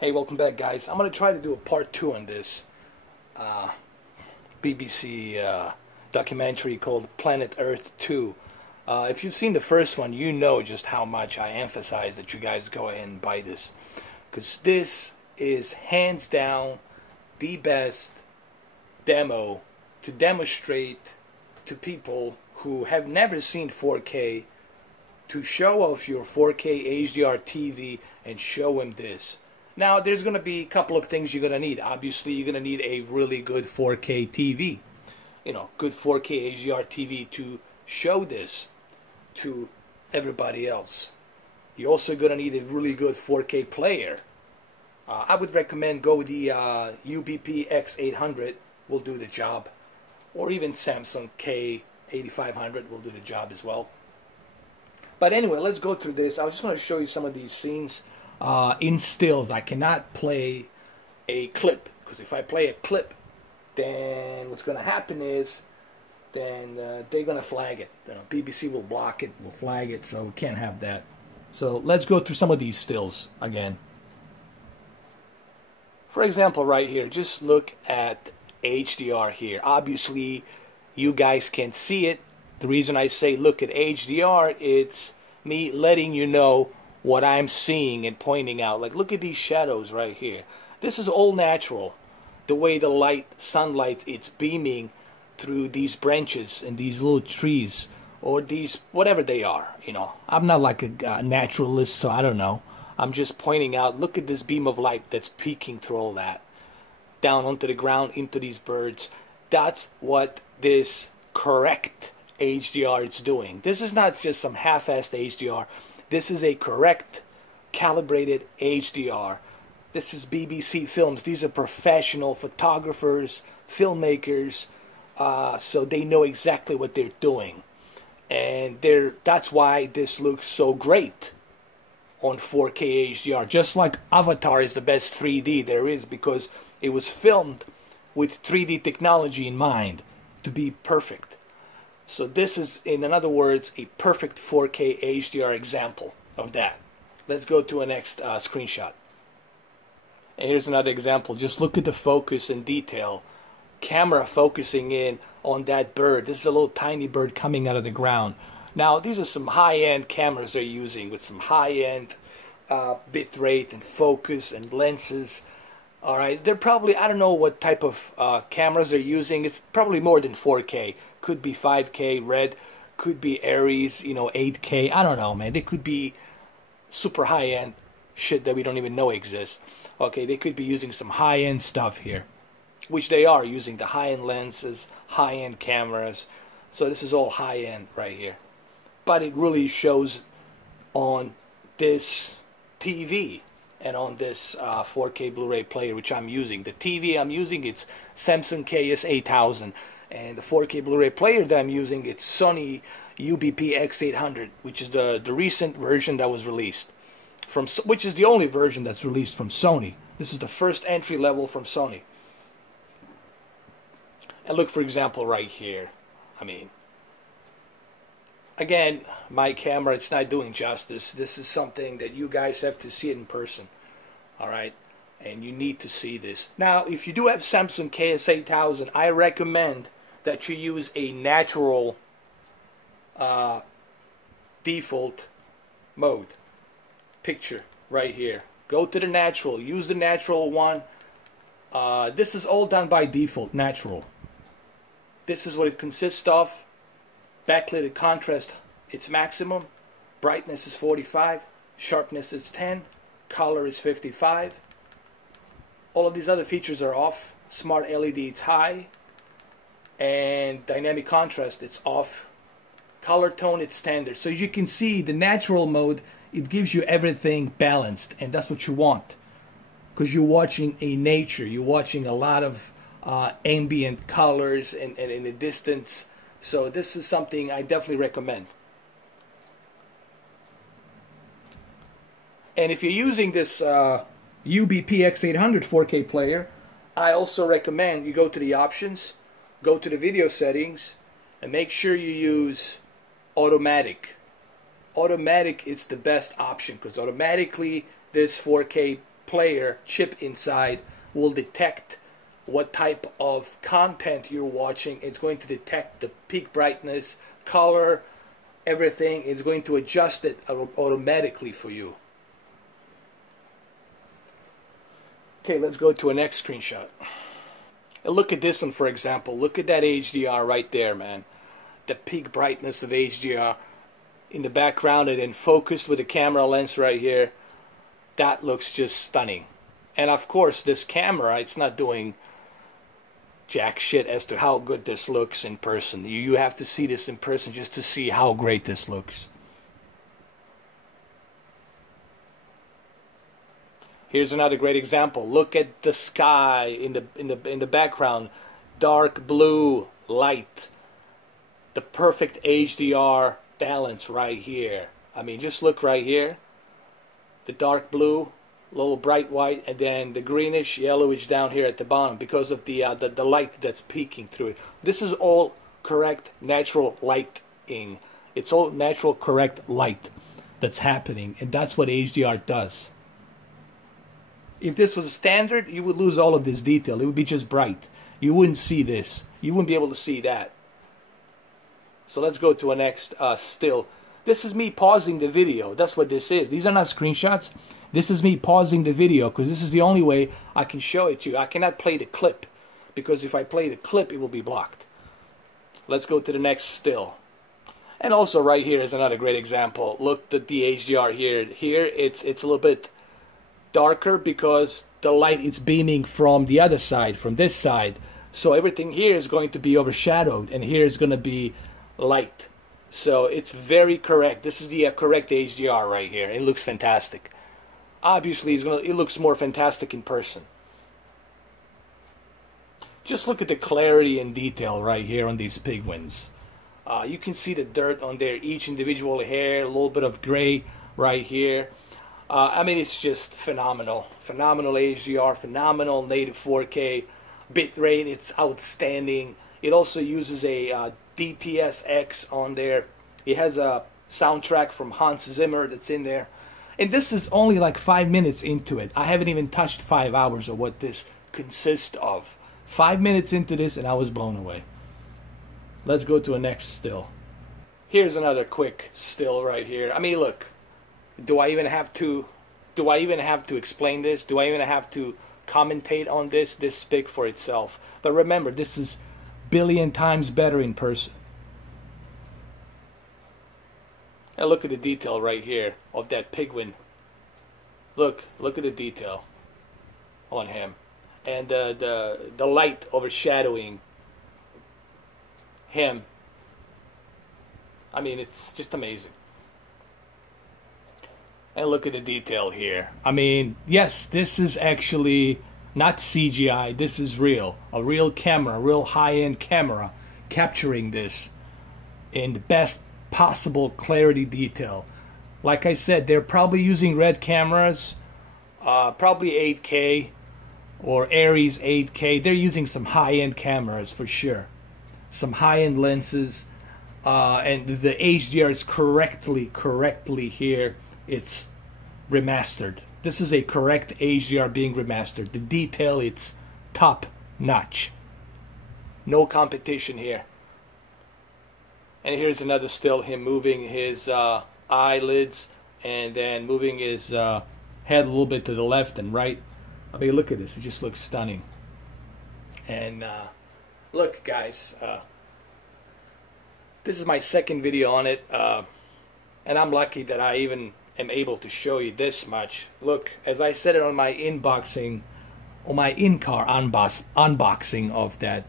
Hey, welcome back, guys. I'm going to try to do a part 2 on this BBC documentary called Planet Earth 2. If you've seen the first one, you know just how much I emphasize that you guys go ahead and buy this. Because this is hands down the best demo to demonstrate to people who have never seen 4K, to show off your 4K HDR TV and show them this. Now, there's going to be a couple of things you're going to need. Obviously, you're going to need a really good 4K TV. You know, good 4K HDR TV to show this to everybody else. You're also going to need a really good 4K player. I would recommend go the UBP X800 will do the job. Or even Samsung K8500 will do the job as well. But anyway, let's go through this. I just want to show you some of these scenes. In stills, I cannot play a clip, because if I play a clip, then what's going to happen is then they're going to flag it. You know, BBC will block it, will flag it, so we can't have that. So let's go through some of these stills again. For example, right here, just look at HDR here. Obviously, you guys can't see it. The reason I say look at HDR, it's me letting you know what I'm seeing and pointing out. Like, look at these shadows right here. This is all natural. The way the light, sunlight, it's beaming through these branches and these little trees, or these, whatever they are, you know. I'm not like a naturalist, so I don't know. I'm just pointing out, look at this beam of light that's peeking through all that, down onto the ground, into these birds. That's what this correct HDR is doing. This is not just some half-assed HDR. This is a correct, calibrated HDR. This is BBC Films. These are professional photographers, filmmakers, so they know exactly what they're doing. And that's why this looks so great on 4K HDR. Just like Avatar is the best 3D there is, because it was filmed with 3D technology in mind to be perfect. So this is, in other words, a perfect 4K HDR example of that. Let's go to a next screenshot. And here's another example. Just look at the focus and detail. Camera focusing in on that bird. This is a little tiny bird coming out of the ground. Now, these are some high-end cameras they're using with some high-end bit rate and focus and lenses. Alright, they're probably, I don't know what type of cameras they're using. It's probably more than 4K. Could be 5K red, could be Aries, you know, 8K. I don't know, man. They could be super high-end shit that we don't even know exists. Okay, they could be using some high-end stuff here, which they are using the high-end lenses, high-end cameras. So this is all high-end right here. But it really shows on this TV and on this 4K Blu-ray player, which I'm using. The TV I'm using, it's Samsung KS8000. And the 4K Blu-ray player that I'm using, it's Sony UBP X800, which is the recent version that was released. Which is the only version that's released from Sony. This is the first entry level from Sony. And look, for example, right here. I mean, again, my camera, it's not doing justice. This is something that you guys have to see it in person. Alright? And you need to see this. Now, if you do have Samsung KS8000, I recommend that you use a natural default mode. Picture right here. Go to the natural. Use the natural one. This is all done by default, natural. This is what it consists of. Backlit contrast, it's maximum. Brightness is 45. Sharpness is 10. Color is 55. All of these other features are off. Smart LED, it's high. And dynamic contrast, it's off. Color tone, it's standard. So you can see the natural mode, it gives you everything balanced. And that's what you want. Because you're watching a nature. You're watching a lot of ambient colors and in the distance. So this is something I definitely recommend. And if you're using this UBP X800 4K player, I also recommend you go to the options, go to the video settings, and make sure you use automatic. Automatic is the best option, because automatically this 4K player chip inside will detect what type of content you're watching. It's going to detect the peak brightness, color, everything. It's going to adjust it automatically for you. Okay, let's go to a next screenshot. And look at this one, for example. Look at that HDR right there, man. The peak brightness of HDR in the background and then focused with the camera lens right here. That looks just stunning. And of course, this camera, it's not doing jack shit as to how good this looks in person. You have to see this in person just to see how great this looks. Here's another great example. Look at the sky in the background, dark blue light. The perfect HDR balance right here. I mean, just look right here. The dark blue, little bright white, and then the greenish yellowish down here at the bottom because of the light that's peeking through it. This is all correct natural lighting. It's all natural correct light that's happening, and that's what HDR does. If this was a standard, you would lose all of this detail. It would be just bright. You wouldn't see this. You wouldn't be able to see that. So let's go to a next still. This is me pausing the video. That's what this is. These are not screenshots. This is me pausing the video because this is the only way I can show it to you. I cannot play the clip because if I play the clip, it will be blocked. Let's go to the next still. And also right here is another great example. Look at the HDR here. Here it's a little bit darker because the light is beaming from the other side, from this side. So everything here is going to be overshadowed and here is going to be light. So it's very correct. This is the correct HDR right here. It looks fantastic. Obviously, it looks more fantastic in person. Just look at the clarity and detail right here on these penguins. You can see the dirt on their each individual hair, a little bit of gray right here. I mean, it's just phenomenal. Phenomenal HDR, phenomenal native 4K. Bitrate, it's outstanding. It also uses a DTS:X on there. It has a soundtrack from Hans Zimmer that's in there. And this is only like 5 minutes into it. I haven't even touched 5 hours of what this consists of. 5 minutes into this and I was blown away. Let's go to a next still. Here's another quick still right here. I mean, look. Do I even have to explain this? Do I even have to commentate on this? This speaks for itself. But remember, this is billion times better in person. Now look at the detail right here of that penguin. Look at the detail on him, and the light overshadowing him. I mean, it's just amazing. And look at the detail here. I mean, yes, this is actually not CGI. This is real. A real camera, a real high-end camera capturing this in the best possible clarity detail. Like I said, they're probably using red cameras, probably 8K or Aries 8K. They're using some high-end cameras for sure. Some high-end lenses. And the HDR is correctly here. It's remastered. This is a correct HDR being remastered. The detail, it's top notch. No competition here. And here's another still, him moving his eyelids and then moving his head a little bit to the left and right. I mean, look at this. It just looks stunning. And look, guys, this is my second video on it. And I'm lucky that I even am able to show you this much. Look, as I said it on my unboxing, on my in-car unboxing of that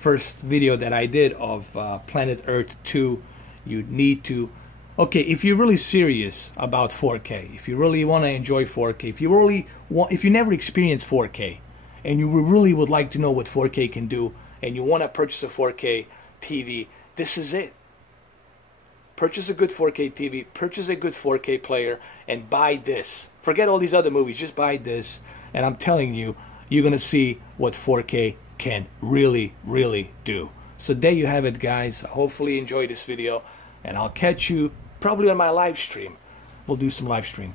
first video that I did of Planet Earth 2, you need to, okay, if you're really serious about 4K, if you really want to enjoy 4K, if you never experienced 4K, and you really would like to know what 4K can do, and you want to purchase a 4K TV, this is it. Purchase a good 4K TV, purchase a good 4K player, and buy this. Forget all these other movies, just buy this. And I'm telling you, you're going to see what 4K can really, really do. So there you have it, guys. Hopefully you enjoyed this video, and I'll catch you probably on my live stream. We'll do some live stream.